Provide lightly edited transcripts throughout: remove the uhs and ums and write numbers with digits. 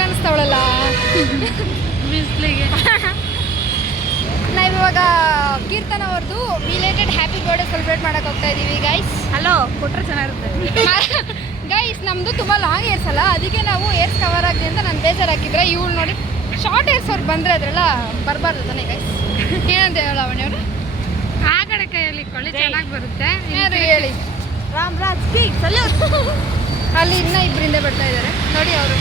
ಕಾಣಿಸ್ತಾವಳಲ್ಲ ಬಿಸ್ಲಿಗೆ. ನಾವಿವಾಗ ಕೀರ್ತನ ಅವ್ರದ್ದು ಬಿಲೇಟೆಡ್ ಹ್ಯಾಪಿ ಬರ್ಡೇ ಸೆಲೆಬ್ರೇಟ್ ಮಾಡಕ್ಕೆ ಹೋಗ್ತಾ ಇದ್ದೀವಿ ಗೈಸ್. ಹಲೋ ಕೊಟ್ಟರೆ ಚೆನ್ನಾಗಿರುತ್ತೆ. ಗೈಸ್ ನಮ್ಮದು ತುಂಬ ಲಾಂಗ್ ಏರ್ಸ್ ಅಲ್ಲ, ಅದಕ್ಕೆ ನಾವು ಏರ್ಸ್ ಕವರ್ ಆಗಲಿ ಅಂತ ನಾನು ಬೇಜಾರು ಹಾಕಿದ್ರೆ ಇವಳು ನೋಡಿ ಶಾರ್ಟ್ ಏರ್ಸ್ ಅವ್ರು ಬಂದರೆ ಅದರೆಲ್ಲ ಬರಬಾರ್ದು ತಾನೇ ಗೈಸ್. ಏನಂತ ಹೇಳಲ್ಲ ಅವನವ್ರು ಆ ಕಡೆ ಕೈಯಲ್ಲಿ ಕೊಳ್ಳಿ ಚೆನ್ನಾಗಿ ಬರುತ್ತೆ. ಏನಾದ್ರು ಹೇಳಿ. Ram Raj speak salute. ಅಲ್ಲಿ ಇನ್ನೂ ಇಬ್ಬರಿಂದ ಬರ್ತಾ ಇದ್ದಾರೆ ನೋಡಿ. ಅವರು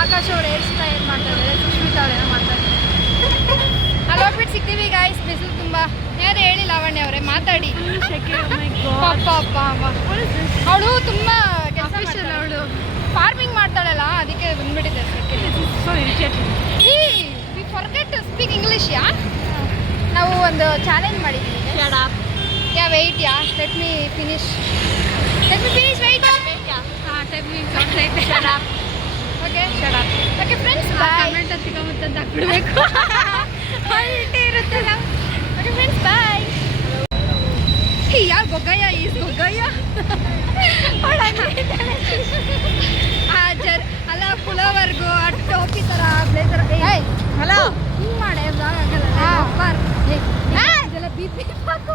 ಆಕಾಶ್ ಅವರು ಏರ್ ಸ್ಟೈಲ್ ಮಾಡ್ತಾ ಇದ್ದಾರೆ, ಸುಶ್ಮಿತಾ ಅವರೇನೋ ಮಾಡ್ತಾ ಇದ್ದಾರೆ. ಅಲ್ಲಿ ಹೋಗ್ಬಿಟ್ಟು ಸಿಗ್ತೀವಿ ಗಾಯ್ಸ್. ಬಿಸಿಲು ತುಂಬ. ಯಾರು ಹೇಳಿ ಲಾವಣ್ಯ ಅವರೇ ಮಾತಾಡಿ. ಪಾಪ ಅಪ್ಪ ಅಮ್ಮ ಅವಳು ತುಂಬ ಕೆಲಸ ಅವಳು ಫಾರ್ಮಿಂಗ್ ಮಾಡ್ತಾಳಲ್ಲ, ಅದಕ್ಕೆ ಬಂದ್ಬಿಟ್ಟಿದೆ. We forget to speak English. Yeah ನಾವು ಒಂದು ಚಾಲೆಂಜ್ ಮಾಡಿದ್ದೀವಿ. Yeah wait yeah let me finish wait. Okay friends bye. Comment ಹತ್ತಿಕೊಂಬತ್ತು ಅಂತ ಹಾಕ್ಬಿಡ್ಬೇಕು. ಇರುತ್ತಲ್ಲ. Okay friends bye. ಯಾರು ಗೊಗ್ಗಯ್ಯ ಈಸ್ ಗೊಗ್ಗಯ್ಯ ಅಲ್ಲ ಪುಲವರ್ಗು ಆ ಟೋಪಿ ಥರ ಬ್ಲೇಸರ್. ಹಲೋ ಹಿಂಗೆ ಮಾಡೆ ಬ್ಲಾಗ್ ಆಗಲ್ಲ. ಇದೆಲ್ಲ ಬಿ ಪಿ ಮಾಡಬೇಕು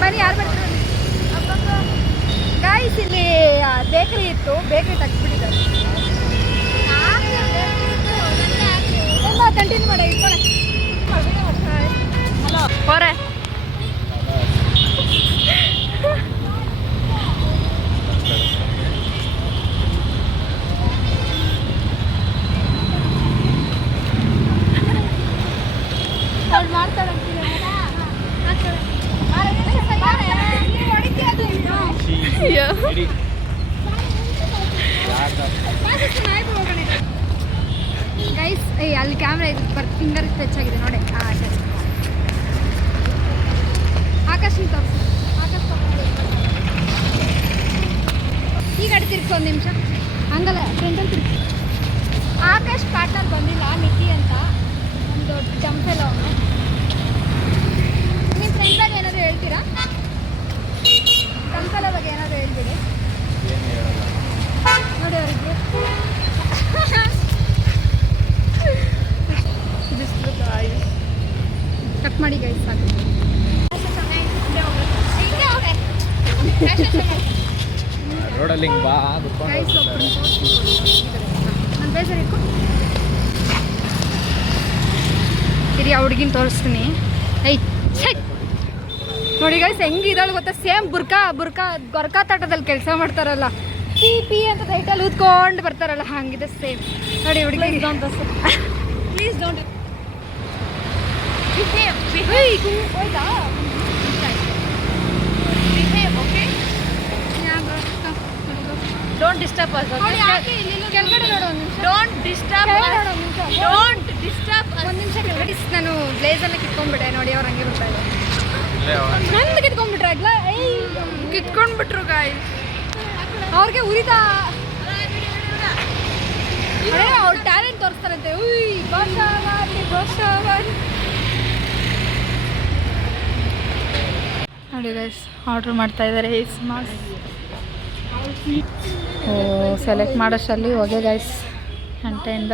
ಬನ್ನಿ. ಯಾರು ಬರ್ತಾರೆ ಗಾಯ್ಸ್? ಇಲ್ಲಿ ಬೇಕ್ರಿ ಇತ್ತು, ಬೇಕ್ರಿ ತೆಗ್ದ್ಬಿಟ್ಟಿದ್ದಾರೆ. ಎಲ್ಲ ಕಂಟಿನ್ಯೂ ಮಾಡಿ ಇಟ್ಕೊಳ್ಳೆ. ಹಲೋ ಹೋರೆ ಅವ್ಳು ಮಾಡ್ತಾಳೆ. ಗೈಸ್ ಅಲ್ಲಿ ಕ್ಯಾಮ್ರಾ ಇದು ಫಿಂಗರ್ ಟಚ್ ಆಗಿದೆ ನೋಡಿ. ಆಕಾಶ್ ತೋರಿಸಿ. ಆಕಾಶ್ ಈ ಕಡೆ ತಿರ್ಸಿ ಒಂದು ನಿಮಿಷ. ಹಂಗಲ್ಲ ಫ್ರೆಂಡಲ್ಲಿ ತಿರ್ಸಿ. ಆಕಾಶ್ ಪಾರ್ಟ್ನರ್ ಬಂದಿಲ್ಲ, ನಿಕ್ಕಿ ಅಂತ ಒಂದು ದೊಡ್ಡ ಜಂಪೆಲ್ಲ ಅವನು. ನಿಮ್ಮ ಫ್ರೆಂಡ್ ಬಗ್ಗೆ ಏನಾದರೂ ಹೇಳ್ತೀರಾ? ಕಂಪಲ ಬಗ್ಗೆ ಏನಾದರೂ ಹೇಳ್ಬಿಡಿ ನೋಡಿ ಅವರಿಗೆ. ಕಟ್ ಮಾಡಿ ಗೈಸ್ ಸಾಕು. ಗೈಸ್ ನಾನು ಬೇಸರ ಇಟ್ಕೊ ಇರಿ. ಆ ಹುಡುಗಿನ ತೋರಿಸ್ತೀನಿ. ನೋಡಿ ಗೈಸ್ ಹೆಂಗಿದ್ದಾಳು ಗೊತ್ತಾ? ಸೇಮ್ ಬುರ್ಕಾ ಗೊರ್ಕಾ ತೋಟದಲ್ಲಿ ಕೆಲಸ ಮಾಡ್ತಾರಲ್ಲ, ಪಿ ಪಿ ಅಂತ ಟೈಟಲ್ಲಿ ಊದ್ಕೊಂಡು ಬರ್ತಾರಲ್ಲ, ಹಂಗಿದೆ ಸೇಮ್ ನೋಡಿ ಹುಡುಗಿ. ಪ್ಲೀಸ್ ಡೋಂಟ್ ಹೋಯ್ತಾ? Don't disturb us. ಕೆಳಗಡೆ ನೋಡು ಒಂದು ನಿಮಿಷ. ಡೋಂಟ್ ಡಿಸ್ಟರ್ಬ್ ಡೋಂಟ್ ಡಿಸ್ಟರ್ಬ್ ಒಂದು ನಿಮಿಷ ಕೆಳಗಡೆ. ನಾನು ಬ್ಲೇಸರ್ನ ಕಿತ್ಕೊಂಡ್ಬಿಟ್ಟೆ ನೋಡಿ. ಅವ್ರು ಹಂಗೆ ಬರ್ತಾ ಇದ್ದಾರೆ. ನಂದು ಕಿತ್ಕೊಂಡ್ಬಿಟ್ರೆ ಆಗ್ಲ ಕಿತ್ಕೊಂಡ್ಬಿಟ್ರು ಗಾಯ್ಸ್. ಅವ್ರಿಗೆ ಉರಿತಾ ಅವ್ರ ಟ್ಯಾಲೆಂಟ್ ತೋರಿಸ್ತಾರಂತೆ. ನೋಡಿ ಗೈಸ್ ಆರ್ಡ್ರ್ ಮಾಡ್ತಾ ಇದ್ದಾರೆ. ಸೆಲೆಕ್ಟ್ ಮಾಡೋಷ್ಟರಲ್ಲಿ ಹೋಗಿ ಗೈಸ್ ಗಂಟೆಯಿಂದ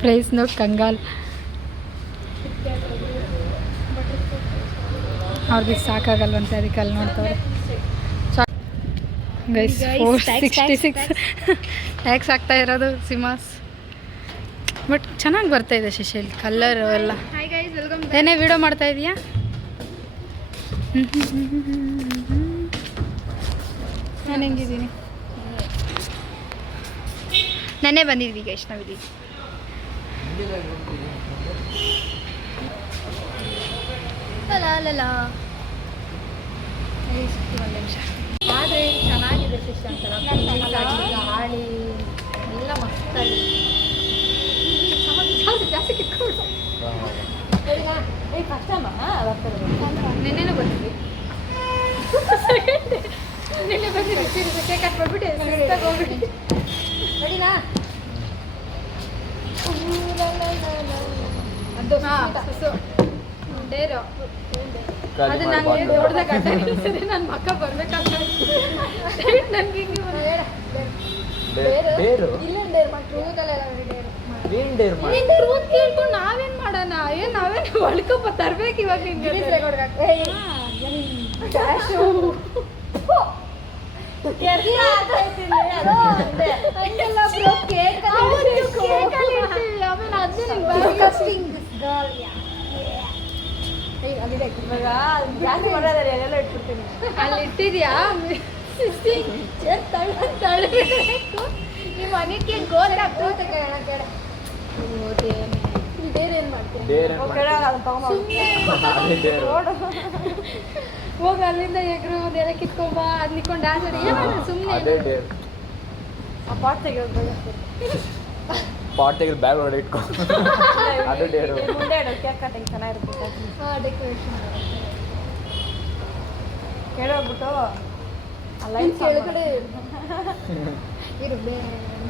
ಪ್ರೈಸ್ ನೋಡಿ ಕಂಗಾಲ್. ಅವ್ರಿಗೆ ಸಾಕಾಗಲ್ವಂತೆ, ಅದಕ್ಕೆ ಅಲ್ಲಿ ನೋಡ್ತಾರೆ. ಗೈಸ್ 466 ಟ್ಯಾಕ್ಸ್ ಆಗ್ತಾ ಇರೋದು ಸಿಮಾಸ್. ಬಟ್ ಚೆನ್ನಾಗಿ ಬರ್ತಾ ಇದೆ ಶಿಶಿಲ್ ಕಲರ್ ಎಲ್ಲ. ಏನೇ ವಿಡಿಯೋ ಮಾಡ್ತಾ ಇದೀಯಾ? ನಾನು ಹೆಂಗಿದ್ದೀನಿ? ನೆನ್ನೆ ಬಂದಿದ್ವಿ ಗೈಸ್ ನಾವಿಲ್ಲಿ. ಒಂದು ನಿಮಿಷ. ಆದರೆ ಚೆನ್ನಾಗಿದೆ ಸಿಸ್ಟಮ್ ಗಾಳಿ ಎಲ್ಲ ಮಸ್ತಾಗಿ. ಜಾಸ್ತಿ ಕಿತ್ಕೊಂಡು ನೆನ್ನೆನೂ ಬಂದಿದ್ವಿ. ನೆನ್ನೆ ಬಂದಿದ್ವಿ ಕೇಕ್ ಕಟ್ ಮಾಡ್ಬಿಟ್ಟು ಹೋಗ್ಬಿಟ್ಟು ರೆಡಿನಾ? ಅದು ಡೇರು ಅದು ನಂಗೆ ದೊಡ್ಡದಾಗ ಸರಿ ನನ್ನ ಮಕ್ಕ ಬರ್ಬೇಕಾಗ್ತ ನನ್ಗೆ ಹಿಂಗೆ ರೂತ್ ಕೇಳ್ಕೊಂಡು ನಾವೇನ್ ಮಾಡೋಣ ನಾವೇನ್ ಹೊಳ್ಕೊಪ್ಪ ತರ್ಬೇಕು ಇವಾಗ ನಿಂಗೆ ಅಲ್ಲಿ ಇಟ್ಟಿದ್ಯಾ ನಿಮ್ಮ ಮನೆಗೆ ಬೇರೇನ್ ಹೋಗ ಅಲ್ಲಿಂದ ಎಗ್ರು ಅದೆಲ್ಲ ಕಿತ್ಕೊಂಬ ಅದ್ ನಿಕ್ಕೊಂಡು ಡ್ಯಾನ್ಸ್ ಆಡಿ ಸುಮ್ಮನೆ ಆ ಪಾಟ್ ತೆಗೆಯೋದು ಪಾಟ್ ತೆಗೆದು ಬ್ಯಾಗ್ ಒಳಗಡೆ ಇಟ್ಕೊ ಅದು ಡೇರು ಮುಂದೆ ಇಡೋ ಕೇಕ್ ಕಟ್ಟಿಂಗ್ ಚೆನ್ನಾಗಿರುತ್ತೆ ಡೆಕೋರೇಷನ್ ಕೇಳೋಗ್ಬಿಟ್ಟು ಕೆಳಗಡೆ ಇರು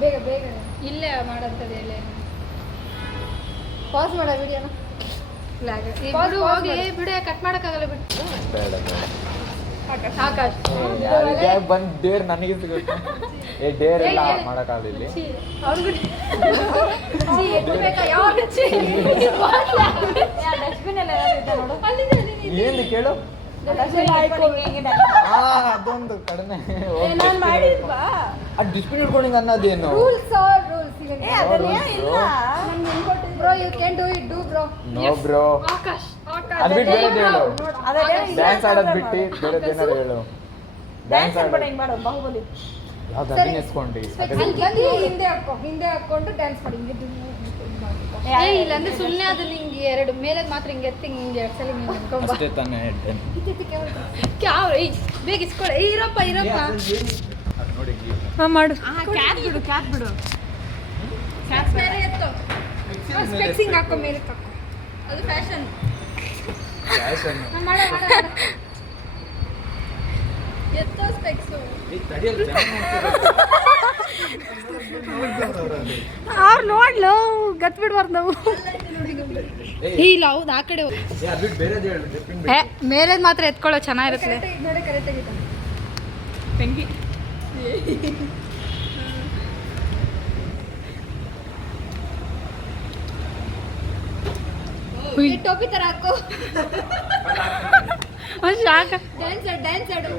ಬೇಗ ಬೇಗ ಇಲ್ಲೇ ಮಾಡೋಂಥದ್ದು ಎಲ್ಲೇ ಪಾಸ್ ಮಾಡೋ ವಿಡಿಯೋನ ಬಿಡು ಹೋಗಿ ವಿಡಿಯೋ ಕಟ್ ಮಾಡೋಕ್ಕಾಗಲ್ಲ ಬಿಟ್ಟು ಬೇಡ ಬೇಡ ಆಕಾಶ್ ಬಂದು ಡೇರ್ ನನಗೆ ಸಿಗುತ್ತೆ ಏ ಡೇರ್ ಎಲ್ಲ ಮಾಡೋಕ್ಕಾಗಲ್ಲ ಇಲ್ಲಿ ಅವ್ರಿಗೂ ಬೇಕಾ ಯಾವ ಡಸ್ಟ್ಬಿನ್ ಎಲ್ಲ ನೋಡು ಏನು ಕೇಳು ಅದೊಂದು ಕಡಿಮೆ ನಾನು ಮಾಡಿದ್ವಾ ಅದು ಡಿಸ್ಪ್ಯೂಟ್ ಇಟ್ಕೊಂಡು ಅನ್ನೋದೇನು rules bro you can do it do bro no bro Akash ಅದು ಬಿಟ್ಟು ಬೇರೆದು ಹೇಳು ಡ್ಯಾನ್ಸ್ ಆಡೋದು ಬಿಟ್ಟು ಬೇರೆದು ಏನಾದ್ರು ಹೇಳು ಡ್ಯಾನ್ಸ್ ಆಡ್ಬೇಡ ಹಿಂಗ್ ಮಾಡು ಬಾಹುಬಲಿ ಯಾವ್ದು ಅದನ್ನ ಎಸ್ಕೊಂಡಿ ಹಿಂದೆ ಹಾಕೊಂಡು ಡ್ಯಾನ್ಸ್ ಮಾಡಿ ಇಲ್ಲ ಅಂದ್ರೆ ಸುಮ್ಮನೆ ಅದು ನಿಂಗೆ ಎರಡು ಮೇಲೆ ಮಾತ್ರ ಹಿಂಗೆ ಎತ್ತಿ ಹಿಂಗೆ ಎರಡು ಸಲ ಹಿಂಗೆ ಅನ್ಕೊಂಬ ಅಷ್ಟೇ ತಾನೇ ಬೇಗ ಇಸ್ಕೊಳ್ಳಿ ಇರಪ್ಪ ನೋಡಿ ಹಾಂ ಮಾಡು ಕ್ಯಾತ್ ಬಿಡು ಮೇಲೆ ಎತ್ತು ಸ್ಪೆಕ್ಸಿಂಗ್ ಹಾಕೋ ಮೇಲೆ ಹಾಕೋ ಅದು ಫ್ಯಾಷನ್ ಮಾಡ ಎತ್ತೋ ಸ್ಪೆಕ್ಸು ಅವ್ರು ನೋಡ್ಲು ಗತ್ ಬಿಡ್ಬಾರ್ದು ನಾವು ಇಲ್ಲ ಹೌದು ಆ ಕಡೆ ಮೇಲೇದು ಮಾತ್ರ ಎತ್ಕೊಳ್ಳೋ ಚೆನ್ನಾಗಿರುತ್ತೆ ಪೆಂಗಿ ಟೋಪಿ ತರ ಹಾಕೋ ಶಾಕ ಡ್ಯಾನ್ಸ್ ಆಡು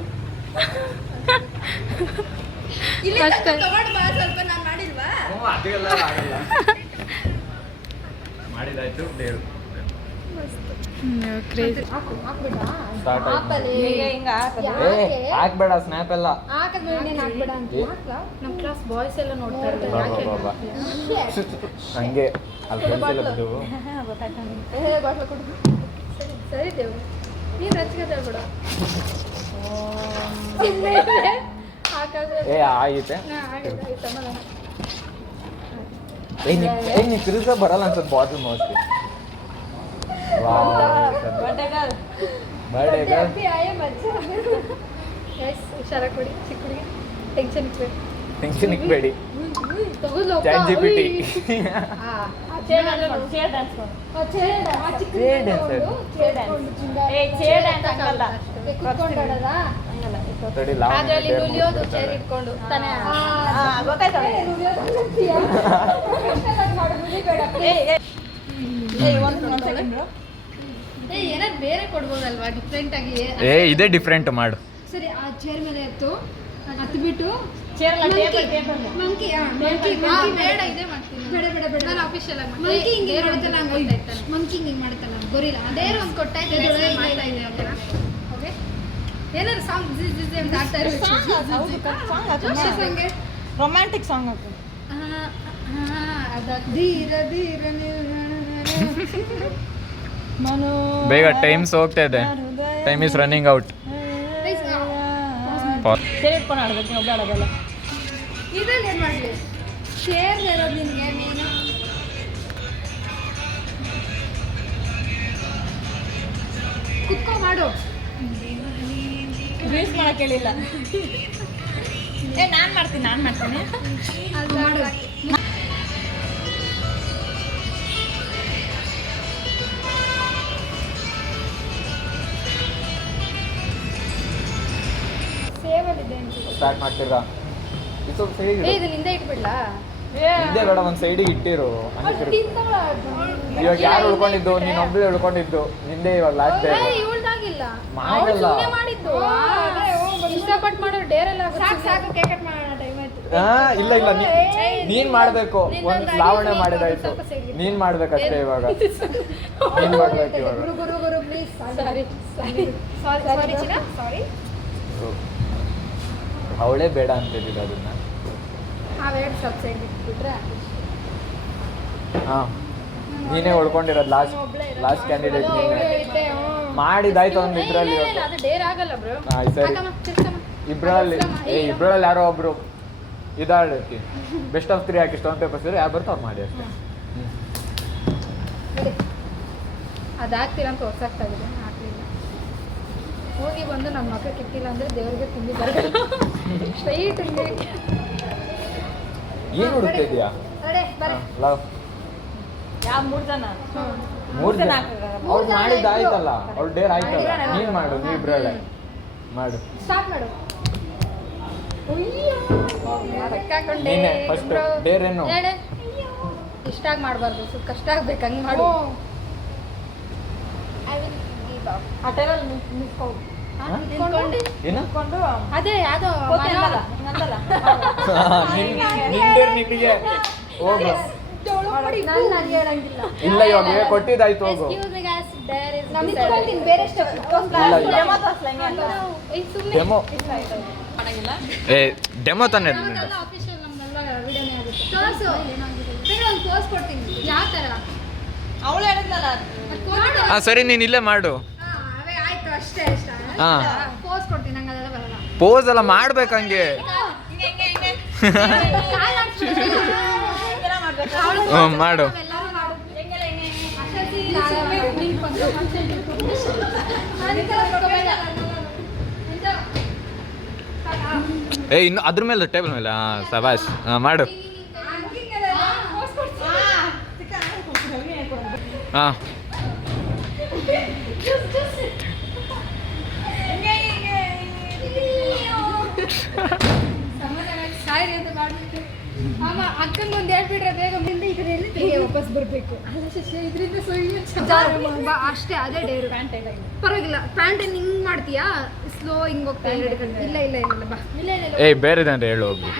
ಇಲ್ಲ ತಗೊಂಡು ಬಾ ಸ್ವಲ್ಪ ನಾನು ಮಾಡಿಲ್ವಾ ಅದೆಲ್ಲ ಆಗಲ್ಲ ಮಾಡಿದಾಯ್ತು ಡೇರು ಹಾಕ್ಬೇಡ ಸ್ನ್ಯಾಪ್ ಎಲ್ಲ ನಮ್ಮ ಕ್ಲಾಸ್ ಬಾಯ್ಸ್ ಎಲ್ಲ ನೋಡ್ತಾ ಇರ್ತಾರೆ ಹಂಗೆ ಅಲ್ಲಿ ಬಿದ್ದು ಸರಿ ದೇವ್ರು ನೀನು ರಚಿಗೆ ತಳ್ಬೇಡ ಏ ಆಗೈತೆ ನೀ ತಿರುಸ ಬರಲ್ಲ ಅನ್ಸತ್ ಬಾಟಲ್ ಮೋಸ್ಟ್ಲಿ ಬರ್ಡೇ ಗರ್ಲ್ ಹುಷಾರ ಕೊಡಿ ಚಿಕ್ಕ ಹುಡುಗಿ ಟೆನ್ಷನ್ ಟೆನ್ಷನ್ ಇಕ್ಬೇಡಿ ಚಾಟ್ ಜಿಪಿಟಿ ಅದ್ರಲ್ಲಿ ನುಲಿಯೋದು ಚೇರ್ ಇಟ್ಕೊಂಡು ತಾನೇ ಏನಾದ್ರು ಬೇರೆ ಕೊಡ್ಬೋದಲ್ವಾ ಡಿಫ್ರೆಂಟ್ ಆಗಿ ಏ ಇದೇ ಡಿಫ್ರೆಂಟ್ ಮಾಡು ಸರಿ ಆ ಚೇರ್ ಮೇಲೆ ಎತ್ತು ಹತ್ಬಿಟ್ಟು ಮಂಕಿ ಬೇಡ ಇದೇ ಮಾಡ್ತೀನಿ ಬೇಡ ನಾನು ಆಫೀಷಿಯಲ್ ಆಗಿ ಮಂಕಿ ಹಿಂಗೆ ಇರೋದಲ್ಲ ಮಂಕಿ ಹಿಂಗೆ ಮಾಡ್ತಲ್ಲ ಗೊರಿಲ್ಲ ಅದೇ ಒಂದು ಕೊಟ್ಟಾಯ್ತು ಮಾಡ್ತಾ ಇದೆ ಅವ್ರ ಓಕೆ ಏನಾದ್ರು ಸಾಂಗ್ ಜಿಜ್ ಅಂತ ಆಡ್ತಾ ಇರೋದು ರೊಮ್ಯಾಂಟಿಕ್ ಸಾಂಗ್ ಹಾಕು ಧೀರ ಧೀರ ಬೇಗ ಟೈಮ್ಸ್ ಹೋಗ್ತಾ ಇದೆ ಟೈಮ್ ಇಸ್ ರನ್ನಿಂಗ್ ಔಟ್ ಸೇರಿಟ್ಕೊಂಡು ಆಡ್ಬೇಕು ಒಬ್ಬ ಆಡೋದಲ್ಲ ಇದ್ರಲ್ಲಿ ಏನು ಮಾಡಲಿ ಶೇರ್ ಇರೋದು ನಿನಗೆ ನೀನು ಕುತ್ಕೊ ಮಾಡು ರೀಲ್ಸ್ ಮಾಡಕ್ಕೆ ಹೇಳಿಲ್ಲ ನಾನು ಮಾಡ್ತೀನಿ ಅದು ಮಾಡು ಸ್ಟಾರ್ಟ್ ಮಾಡ್ತಿರಾ ಸ್ವಲ್ಪ ಸೈಡ್ ಏ ಇದನ್ನ ಹಿಂದೆ ಇಟ್ಬಿಡ್ಲಾ ಹಿಂದೆ ಬೇಡ ಒಂದು ಸೈಡಿಗೆ ಇಟ್ಟಿರು ಹಂಗೆ ಇವಾಗ ಯಾರು ಉಳ್ಕೊಂಡಿದ್ದು ನೀನು ಒಬ್ಬಳೇ ಉಳ್ಕೊಂಡಿದ್ದು ನಿಂದೆ ಇವಾಗ ಲಾಸ್ಟ್ ಡೇ ಇವಳ್ದಾಗಿಲ್ಲ ಮಾಡಲ್ಲ ಮಾಡಿದ್ದು ಇಷ್ಟಪಟ್ಟು ಮಾಡೋ ಡೇರ್ ಎಲ್ಲ ಸಾಕು ಸಾಕು ಕೇಕ್ ಕಟ್ ಮಾಡೋಣ ಟೈಮ್ ಆಯ್ತು ಇಲ್ಲ ಇಲ್ಲ ನೀನ್ ಮಾಡ್ಬೇಕು ಒಂದು ಲಾವಣೆ ಮಾಡಿದಾಯ್ತು ನೀನ್ ಮಾಡ್ಬೇಕಷ್ಟೇ ಇವಾಗ ನೀನ್ ಮಾಡ್ಬೇಕು ಇವಾಗ ಗುರು ಗುರು ಗುರು ಪ್ಲೀಸ್ ಸಾರಿ ಸಾರಿ ಸಾರಿ ಚಿನ್ನ ಸಾರಿ ಅವಳೇ ಬೇಡ ಅಂತಿದ್ದಿದ್ದು ಅದನ್ನ ಅವೆರಡು ಸ್ವಲ್ಪ ಸೈಡ್ ಬಿಟ್ಬಿಟ್ರೆ ಹಾ ನೀನೇ ಉಳ್ಕೊಂಡಿರೋದು ಲಾಸ್ಟ್ ಕ್ಯಾಂಡಿಡೇಟ್ ನೀನೆ ಮಾಡಿದಾಯ್ತು ಒಂದು ಇದ್ರಲ್ಲಿ ಅದು ಡೇರ್ ಆಗಲ್ಲ ಬ್ರೋ ಸರಿ ಇಬ್ರಲ್ಲಿ ಯಾರೋ ಒಬ್ರು ಇದಾಡ್ತಿ ಬೆಸ್ಟ್ ಆಫ್ 3 ಹಾಕಿ ಸ್ಟೋನ್ ಪೇಪರ್ಸ್ ಯಾರು ಬರ್ತಾ ಅವ್ರು ಮಾಡಿ ಅಷ್ಟೇ ಅದಾಗ್ತೀರ ಅಂತ ಹೊಸಾಗ್ತಾ ಇದೆ ಹಾಕ್ಲಿಲ್ಲ ಹೋಗಿ ಬಂದು ನಮ್ಮ ಮಕ್ಕ ಕಿತ್ತಿಲ್ಲ ಅಂದ್ರೆ ದೇವ್ರಿಗೆ ತಿಂಡಿ ಬರಲ್ಲ ಸ್ಟ್ರೈಟ್ ಏನು ಹುಡುಕ್ತಾ ಇದೆಯಾ ಲವ್ ಯಾವ 3 ಜನ 3 ಜನ ಅವ್ರು ಮಾಡಿದ್ದಾಯ್ತಲ್ಲ ಅವ್ಳು ಡೇರ್ ಆಯ್ತಲ್ಲ ನೀನ್ ಮಾಡು ನೀ ಇಬ್ರಳೆ ಮಾಡು ಸ್ಟಾರ್ಟ್ ಮಾಡು ನೀನೆ ಫಸ್ಟ್ ಡೇರ್ ಏನು ಇಷ್ಟಾಗಿ ಮಾಡಬಾರ್ದು ಸ್ವಲ್ಪ ಕಷ್ಟ ಆಗ್ಬೇಕು ಹಂಗೆ ಮಾಡು ಆ ಟೈಮಲ್ಲಿ ನಿಂತ್ಕೊಂಡು ಏನು ಅದೇ ಯಾವ್ದೋ ನಿನ್ ಡೇರ್ ನಿನಗೆ ಹೋಗು ನಾನು ಹೇಳಂಗಿಲ್ಲ ಇಲ್ಲ ಇವಾಗ ಕೊಟ್ಟಿದ್ದಾಯ್ತು ಹೋಗು ಬೇರೆ ಸ್ಟೆಪ್ ಡೆಮೋ ಏ ಡೆಮೋ ತಾನೆ ಆಫೀಷಿಯಲ್ ನಮ್ಮೆಲ್ಲ ವಿಡಿಯೋನೇ ಆಗುತ್ತೆ ತೋರಿಸು ಒಂದು ಪೋಸ್ ಕೊಡ್ತೀನಿ ಯಾವ ಥರ ಅವಳು ಹೇಳಿದ್ನಲ್ಲ ಹಾಂ ಸರಿ ನೀನು ಇಲ್ಲೇ ಮಾಡು ಅವೇ ಆಯ್ತು ಅಷ್ಟೇ ಇಷ್ಟ ಹಾಂ ಪೋಸ್ ಕೊಡ್ತೀನಿ ನಂಗೆ ಅದೆಲ್ಲ ಬರಲ್ಲ ಪೋಸ್ ಎಲ್ಲ ಮಾಡ್ಬೇಕು ಹಂಗೆ ಮಾಡು ಏ ಇನ್ನು ಅದ್ರ ಮೇಲೆ ಟೇಬಲ್ ಮೇಲೆ ಹಾಂ ಸಬಾಷ್ ಹಾಂ ಮಾಡು ಹಾಂ ಸಾರಿ ಅಂತ ಮಾಡ್ಬಿಟ್ಟು ಅಮ್ಮ ಅಕ್ಕಂಗೆ ಒಂದು ಹೇಳ್ಬಿಟ್ರೆ ಬೇಗ ಮುಂದೆ ಇದರಲ್ಲಿ ವಾಪಸ್ ಬರಬೇಕು ಇದರಿಂದ ಅಷ್ಟೇ ಅದೇ ಡೇರು ಪ್ಯಾಂಟ್ ಪರವಾಗಿಲ್ಲ ಪ್ಯಾಂಟ್ ಹಿಂಗೆ ಮಾಡ್ತೀಯಾ ಸ್ಲೋ ಹಿಂಗೆ ಹೋಗ್ತಾ ಇಲ್ಲ ಇಲ್ಲ ಇಲ್ಲ ಇಲ್ಲ ಬಾ ಇಲ್ಲ ಇಲ್ಲ ಏ ಬೇರೆದಂದ್ರೆ ಹೇಳು ಹೋಗಿ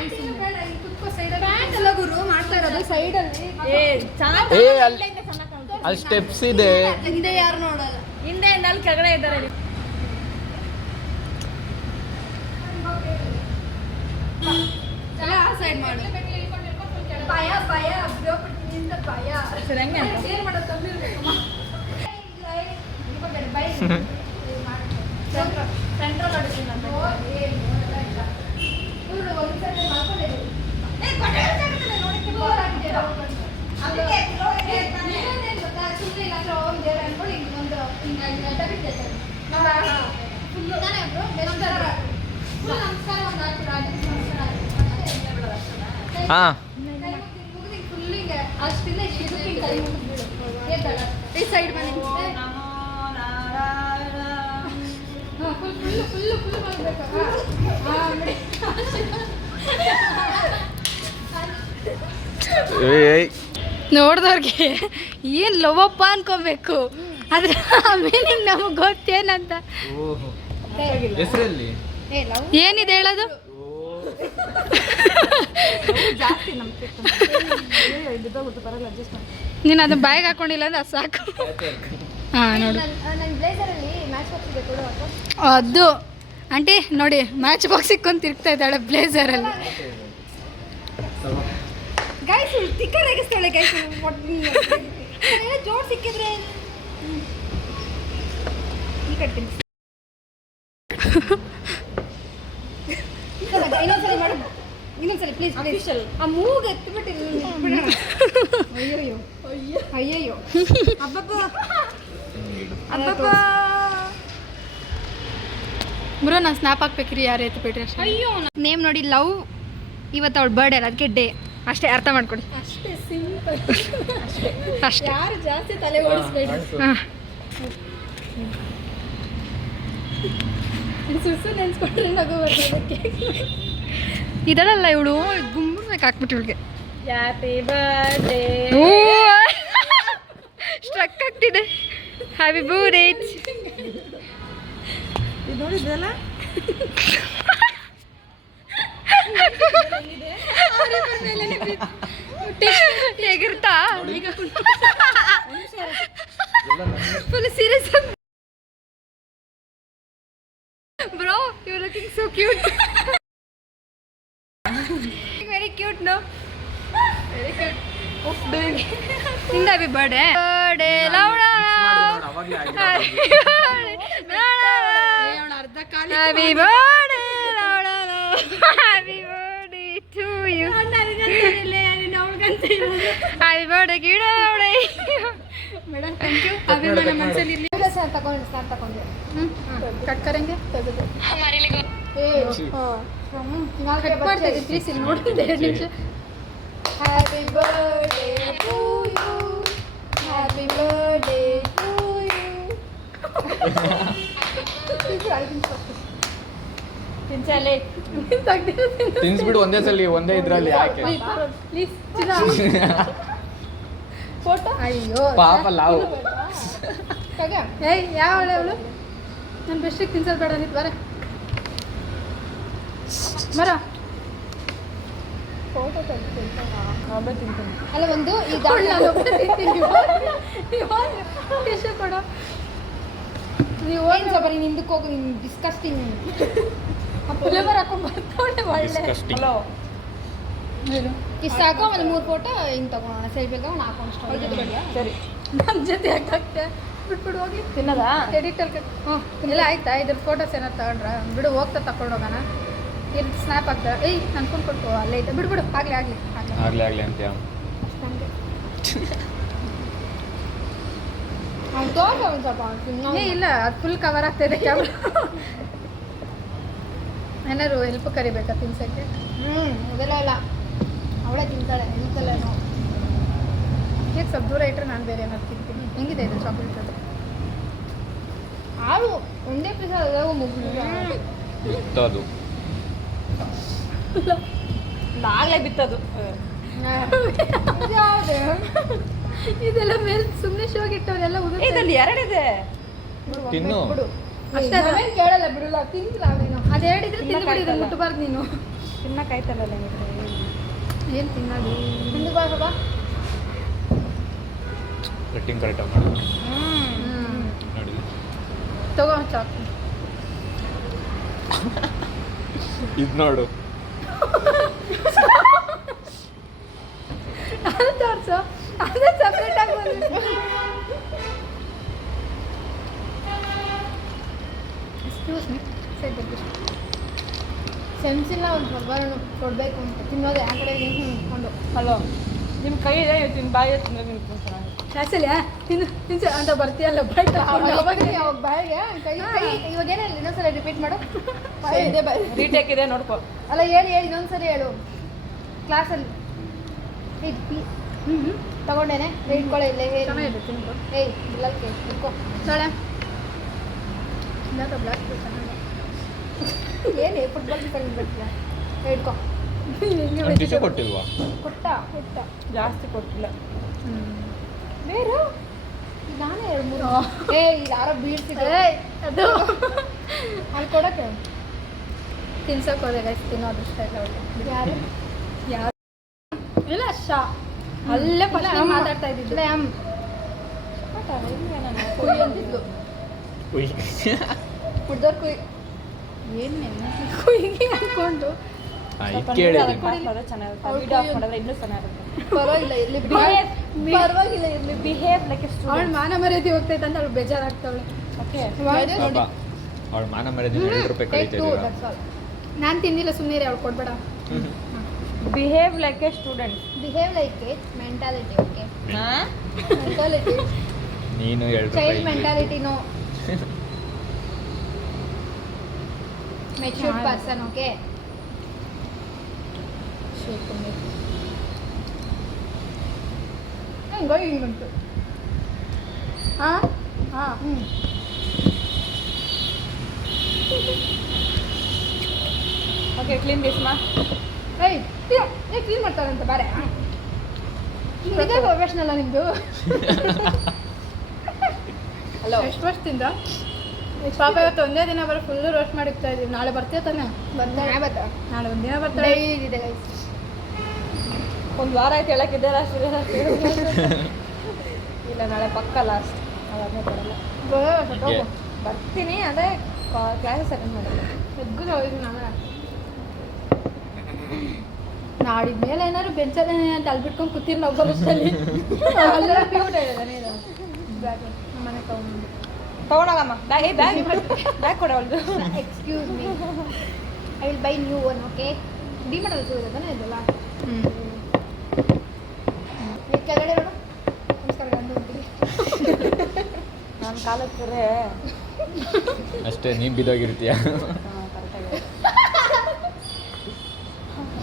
ಪ್ಯಾಂಟ್ ಎಲ್ಲ ಗುರು ಮಾಡ್ತಾ ಇರೋದು ಸೈಡಲ್ಲಿ ಏ ಅಲ್ಲಿ ಸ್ಟೆಪ್ಸ್ ಇದೆ ಹಿಂದೆ ಯಾರು ನೋಡಲ್ಲ ಹಿಂದೆ ಅಲ್ಲಿ ಕೆಳಗಡೆ ಇದ್ದಾರೆ ಎಲ್ಲ ಆ ಸೈಡ್ ಮಾಡಿ ಭಯ ಭಯ ನಿಂದ ಭಯ ಸರಿ ಹಂಗೆ ಅಂತ ಏನು ಮಾಡೋದು ತಂದಿರ್ಬೇಕಮ್ಮ ಬೈ ಸೆಂಟ್ರಲ್ ಅಡಿಷನ್ ಅಂತ ಇವರು ಒಂದ್ಸರಿ ಮಾಡ್ಕೊಂಡಿದ್ರು ಹಾಂ ಅಷ್ಟಿಂದ ಈ ಸೈಡ್ ಬನ್ನಿ ಫುಲ್ ಮಾಡಬೇಕು ನೋಡ್ದವ್ರಿಗೆ ಏನು ಲವಪ್ಪ ಅನ್ಕೋಬೇಕು ಅದ್ರ ಮೀನಿಂಗ್ ನಮಗೆ ಗೊತ್ತೇನಂತ ಹೆಸರಲ್ಲಿ ಏನಿದೆ ಹೇಳೋದು ಜಾಸ್ತಿ ನಮ್ಗೆ ಬರಲ್ಲ ಅಡ್ಜಸ್ಟ್ ಮಾಡಿ ನೀನು ಅದು ಬಾಯಿಗೆ ಹಾಕೊಂಡಿಲ್ಲ ಅಂದ್ರೆ ಅದು ಸಾಕು ಹಾಂ ನೋಡು ಅದು ಆಂಟಿ ನೋಡಿ ಮ್ಯಾಚ್ ಬಾಕ್ಸ್ ಇಕ್ಕೊಂಡು ತಿರ್ಗ್ತಾ ಇದ್ದಾಳೆ ಬ್ಲೇಸರಲ್ಲಿ ಗೈಸ್ ತಿಕ್ಕ ರೇಗಿಸ್ತಾಳೆ ಗೈಸ್ ಜೋಡ್ ಸಿಕ್ಕಿದ್ರೆ ಈ ಕಟ್ತೀನಿ ಇನ್ನೊಂದ್ಸಲಿ ಮಾಡು ಇನ್ನೊಂದ್ಸಲಿ ಪ್ಲೀಸ್ ಅಫಿಷಿಯಲ್ ಆ ಮೂಗು ಎತ್ತಿಬಿಟ್ಟಿಲ್ಲ ಅಯ್ಯಯ್ಯೋ ಅಯ್ಯಯ್ಯೋ ಅಬ್ಬಬ್ಬ ಅಬ್ಬಬ್ಬ ಬ್ರೋ ನಾನು ಸ್ನ್ಯಾಪ್ ಹಾಕ್ಬೇಕ್ರಿ ಯಾರು ಎತ್ಬಿಟ್ರಿ ಅಷ್ಟೇ ಅಯ್ಯೋ ನೇಮ್ ನೋಡಿ ಲವ್ ಇವತ್ತು ಅವಳು ಬರ್ಡೇ ಅಲ್ಲ ಅದಕ್ಕೆ ಡೇ ಅಷ್ಟೇ ಅರ್ಥ ಮಾಡ್ಕೊಡಿ ಅಷ್ಟೇ ಸಿಂಪಲ್ ಅಷ್ಟೇ ಯಾರು ಜಾಸ್ತಿ ತಲೆ ಓಡಿಸ್ಬೇಡಿ ಹಾಂ ಸುಸು ನೆನ್ಸ್ಕೊಂಡ್ರೆ ನಗು ಬರ್ತದೆ ಇದಳಲ್ಲ ಇವಳು ಗುಂಬರ್ಬೇಕು ಹಾಕ್ಬಿಟ್ಟು ಇವಳಿಗೆ ಹ್ಯಾಪಿ ಬರ್ಡೇ ಸ್ಟ್ರಕ್ ಆಗ್ತಿದೆ. Happy birthday. ಇದು ನೋಡಿದ್ರಲ್ಲ ಹೇಗಿರ್ತಾ full serious. Bro you looking so cute. Very cute no. Very cute. ನಿಂದ ಹ್ಯಾಪಿ ಬರ್ಡೇ. ಬರ್ಡೇ ಲೌಡಾ. ಅರ್ಧ ಕಾಲ ಹ್ಯಾಪಿ ಬರ್ಡೇ ಲೌಡಾ. Happy birthday to you. Happy birthday ಗಿಡ ಲೌಡೇ. Madam thank you. ಅಭಿಮಾನ ಮನಸ್ಸಲ್ಲಿ ಇರಲಿ. ತಗೊಂಡು ಕಟ್ ಕರೆಂಗೆ ತೆಗೆದು ಕಟ್ ಮಾಡ್ತಾ ಇದ್ದೀನಿ ಪ್ಲೀಸ್. ಇಲ್ಲಿ ನೋಡಿದ್ದೆ 2 ನಿಮಿಷ. Happy birthday to you. Happy birthday to you. ತಿನ್ಸಲೇ ತಿನ್ಸ್ಬಿಡು ಒಂದೇ ಸಲ ಒಂದೇ ಇದ್ರಲ್ಲಿ ಯಾಕೆ ಪ್ಲೀಸ್. ಫೋಟೋ ಅಯ್ಯೋ ಪಾಪ ಲಾವು. ಏಯ್ ಯಾವ ಅವಳು ನನ್ನ ಬೆಸ್ಟಿಗೆ ತಿನ್ಸೋದು ಬೇಡ ನಿಂತು ಬರ ಮರ ಫೋಟೋ ತಿಂತೀನಿ. ಅಲ್ಲ ಒಂದು ಈಗ ಟಿಶ್ಯೂ ಕೊಡು. ನೀವು ಏನು ಸ್ವಲ್ಪ ನೀನು ಹಿಂದಕ್ಕೆ ಹೋಗಿ ನೀನು ಡಿಸ್ಕಸ್ಟಿಂಗ್. ಫ್ಲೇವರ್ ಹಾಕೊಂಡು ಬರ್ತಾಳೆ ಒಳ್ಳೆ. Disgusting. ಇಷ್ಟು ಹಾಕೋ ಆಮೇಲೆ 3 ಫೋಟೋ ಹಿಂಗೆ ತಗೊಳೋಣ. ಸೆಲ್ಫಿ ತಗೊಂಡು ಹಾಕೊಂಡು ಸರಿ ನನ್ನ ಜೊತೆ ಯಾಕಾಗ್ತೆ ಬಿಟ್ಬಿಡು ಹೋಗಿ ತಿನ್ನೋದಾ ಎಡಿಟರ್. ಇಲ್ಲ ಆಯ್ತಾ ಇದ್ರ ಫೋಟೋಸ್ ಏನಾರು ತಗೊಂಡ್ರ ಬಿಡು ಹೋಗ್ತಾ ತಗೊಂಡು ಹೋಗೋಣ. ಇಲ್ಲಿ ಸ್ನ್ಯಾಪ್ ಆಗ್ತಾರೆ. ಏಯ್ ಅನ್ಕೊಂಡು ಕೊಟ್ಟು ಅಲ್ಲೇ ಐತೆ ಬಿಡು ಆಗಲಿ ಆಗ್ಲಿ ಅಂತ್ಯ. ಅವ್ನು ತೋರ್ಸ ಒಂದು ಸ್ವಲ್ಪ. ಏ ಇಲ್ಲ ಅದು ಫುಲ್ ಕವರ್ ಆಗ್ತಾಯಿದೆ ಕ್ಯಾಮ್ರಾ. ಏನಾರು ಹೆಲ್ಪ್ ಕರಿಬೇಕಾ ತಿನ್ಸೋಕ್ಕೆ? ಅದೆಲ್ಲ ಇಲ್ಲ, ಅವಳೇ ತಿಂತಾಳೆ. ನಿಲ್ಸಲ್ಲೇನೋ ಹೇಗೆ ಸ್ವಲ್ಪ ದೂರ ಇಟ್ಟರೆ ನಾನು ಬೇರೆ ಏನಾದ್ರು ತಿಂತೀನಿ. ಹೆಂಗಿದೆ ಇದು ಚಾಕ್ಲೇಟ್? ಅದು ಹಾಲು ಒಂದೇ ಪೀಸ್ ಅದಾವ ಮುಗಿದ ಬಿತ್ತದು ಆಗಲೇ ಬಿತ್ತದು. ಯಾವುದೇ ಇದೆಲ್ಲ ಮೇಲೆ ಸುಮ್ಮನೆ ಶೋಗೆ ಇಟ್ಟವರೆಲ್ಲ ಇದರಲ್ಲಿ 2 ಇದೆ. ತಿನ್ನು. ಬಿಡು ಅಷ್ಟೇ ನಾವೇನು ಕೇಳಲ್ಲ ಬಿಡಲ್ಲ. ತಿಂತಿಲ್ಲ ನೀನು. ಅದು ಹೇಳಿದ್ರೆ ತಿಂದ್ಬಿಡಿ. ಇದನ್ನು ಮುಟ್ಟಬಾರ್ದು ನೀನು. ತಿನ್ನಕ್ಕಾಯ್ತಲ್ಲ ಏನು ತಿನ್ನೋದು? ಹಿಂದೆ ಬಾ ಸ್ವಲ್ಪ. ಕಟ್ಟಿಂಗ್ ಕರೆಕ್ಟಾಗಿ ಮಾಡು ನೋಡಿ. ತಗೋ ಚಾಕ್ಲೇಟ್. ಇದು ನೋಡು. ಅದು ತೋರಿಸು. ಅದೇ ಸಪ್ರೇಟ್ ಆಗಿ ಬಂದಿತ್ತು. ಎಕ್ಸ್ಕ್ಯೂಸ್ ಮೀ ಸೆನ್ಸಿಲ್ಲ ಒಂದು ಸ್ವಲ್ಪ ಕೊಡಬೇಕು ಅಂತ ತಿನ್ನೋದು ಆ ಕಡೆ ನಿಂತ್ಕೊಂಡು. ಹಲೋ ನಿಮ್ಮ ಕೈ ಇದೆ ತಿನ್ ಬಾಯಿ ತಿಂದ್ರೆ ನಿಂತ್ಕೊಂಡು ಚೆನ್ನಾಗಿ ಶಾಸಲ್ಯಾ ತಿನ್ಸು ಅಂತ ಬರ್ತೀಯಲ್ಲ ಬೈಟ್ ಅವಾಗ ಬಾಯಿಗೆ ಕೈ ಇವಾಗ ಏನಿಲ್ಲ. ಇನ್ನೊಂದ್ಸಲ ರಿಪೀಟ್ ಮಾಡು. ಇದೆ ಬಾಯಿ ರೀಟೇಕ್ ಇದೆ ನೋಡ್ಕೊ. ಅಲ್ಲ ಹೇಳಿ ಇನ್ನೊಂದ್ಸರಿ ಹೇಳು. ಕ್ಲಾಸಲ್ಲಿ ತಗೊಂಡೇನೆ ಇಟ್ಕೊಳ್ಳೆ. ಇಲ್ಲೇ ಹೇಳಿ. ಚೆನ್ನಾಗಿದೆ ತಿನ್ಕೊ. ಏಯ್ ಇಲ್ಲಕ್ಕೆ ಇಟ್ಕೊ. ನಾಳೆ ಬ್ಲಾಕ್ ಚೆನ್ನಾಗಿ ಏನು ಫುಟ್ಬಾಲ್ ತಗೊಂಡು ಬರ್ತೀಯ? ಇಟ್ಕೊ. ಟಿಶ್ಯೂ ಕೊಟ್ಟಿಲ್ವಾ? ಕೊಟ್ಟ ಜಾಸ್ತಿ ಕೊಟ್ಟಿಲ್ಲ. ಬೇರೆ ನಾನೇ 2-3 ಇದು ಯಾರೋ ಬೀಳ್ತಿದ್ದೆ ಅದು ಅಲ್ಲಿ ಕೊಡಕ್ಕೆ. ತಿನ್ಸೋಕೆ ಹೋದೆ ಗೈಸ್. ತಿನ್ನೋದು ಇಷ್ಟ ಇಲ್ಲ ಅವ್ರಿಗೆ. ಯಾರು ಯಾರು ಇಲ್ಲ ಶಾ ಅಲ್ಲೇ ಫಸ್ಟ್ ಮಾತಾಡ್ತಾ ಇದ್ದಿದ್ದು. ಕುಯ್ ಅಂತಿದ್ಲು. ಹುಡ್ದೋರ್ ಕುಯ್. ಏನು ಕುಯ್ಗಿ ಅಂದ್ಕೊಂಡು ಇದು ಕೇಳಿದ್ದೀನಿ. ಚೆನ್ನಾಗಿರುತ್ತೆ. ವಿಡಿಯೋ ಆಫ್ ಮಾಡಿದ್ರೆ ಇನ್ನೂ ಚೆನ್ನಾಗಿರುತ್ತೆ. ಪರವಾಗಿಲ್ಲ ಇರ್ಲಿ ಪರವಾಗಿಲ್ಲ ಇರ್ಲಿ. ಬಿಹೇವ್ ಲೈಕ್ ಎ ಅವಳು ಸ್ಟೂಡೆಂಟ್. ಮಾನ ಮರ್ಯಾದೆ ಹೋಗ್ತೈತೆ ಅಂತ ಅವಳು ಬೇಜಾರಾಗ್ತಾವಳೆ. ಓಕೆ ಪಾಪ ಅವಳ ಮಾನ ಮರ್ಯಾದೆ 2 ರೂಪಾಯಿ ಕಳೀತಿದ್ದೀರಾ. ನಾನು ತಿಂದಿಲ್ಲ ಸುಮ್ಮನೆ ಅವಳು ಕೊಡ್ಬೇಡ. Behave like a student. Behave like it mentality. Okay mentality ನೀನು 2 ಚೈಲ್ಡ್ ರೂಪಾಯಿ mentality no matured person. Okay ಹಿಂಗಂಟು. ಹಾಂ ಹಾಂ ಓಕೆ ಕ್ಲೀನ್ ದಿಸ್ ಮಾ. ಏಯ್ ಕ್ಲೀನ್ ಮಾಡ್ತಾರಂತ ಬಾರೆ ಇದೇ ಪ್ರೊಫೆಷನಲ್ಲ ನಿಮ್ಮದು ಹಲೋ ಎಷ್ಟು ವರ್ಷದಿಂದ ಪಾಪ ಇವತ್ತು ಒಂದೇ ದಿನ ಬರೋ ಫುಲ್ಲು ರೋಸ್ಟ್ ಮಾಡಿರ್ತಾ ಇದೀವಿ ನಾಳೆ ಬರ್ತೀಯ ತಾನೆ ನಾಳೆ ಒಂದಿನ ಬರ್ತಾಳೆ ಇದೆ ಗೈಸ್. ಒಂದು ವಾರ ಆಯ್ತು ಹೇಳಕ್ಕಿದ್ದೆ ಲಾಸ್ಟ್ ಇಲ್ಲ ನಾಳೆ ಪಕ್ಕ ಲಾಸ್ಟ್ ಅದಾದ್ಮೇಲೆ ಬರಲ್ಲ ಬರ್ತೀನಿ ಅದೇ ಕ್ಲಾಸಸ್ ಅಟೆಂಡ್ ಮಾಡಲ್ಲ ಎಗ್ಗುದು ಹೋಗಿದ್ವಿ ನಾಳೆ ನಾಡಿದ ಮೇಲೆ ಏನಾದ್ರು ಬೆಂಚಲ್ಲಿ ಅಂತ ಅಲ್ಲಿ ಬಿಟ್ಕೊಂಡು ಕೂತಿರ್ ನಾವು ಬರೋಷ್ಟಲ್ಲಿ ಅಲ್ಲೆಲ್ಲ ಕ್ಯೂಟ್ ಇದೆ ಮನೆ ತಗೊಂಡು ತಗೊಳಗಮ್ಮ ಬ್ಯಾಗ್ ಕೊಡ ಅವಳ್ದು excuse me I will buy new one okay ಡಿ ಮಾಡಲ್ ತಾನೆ ಇದೆಲ್ಲ ಈ ಕೆಳಗಡೆ ನೋಡು ನಮಸ್ಕಾರ ಗಂಡು ಹೋಗ್ತೀವಿ ನಾನು ಕಾಲಕ್ಕರೆ ಅಷ್ಟೇ ನೀನು ಬಿದ್ದೋಗಿರ್ತೀಯ. ಕರೆಕ್ಟಾಗಿ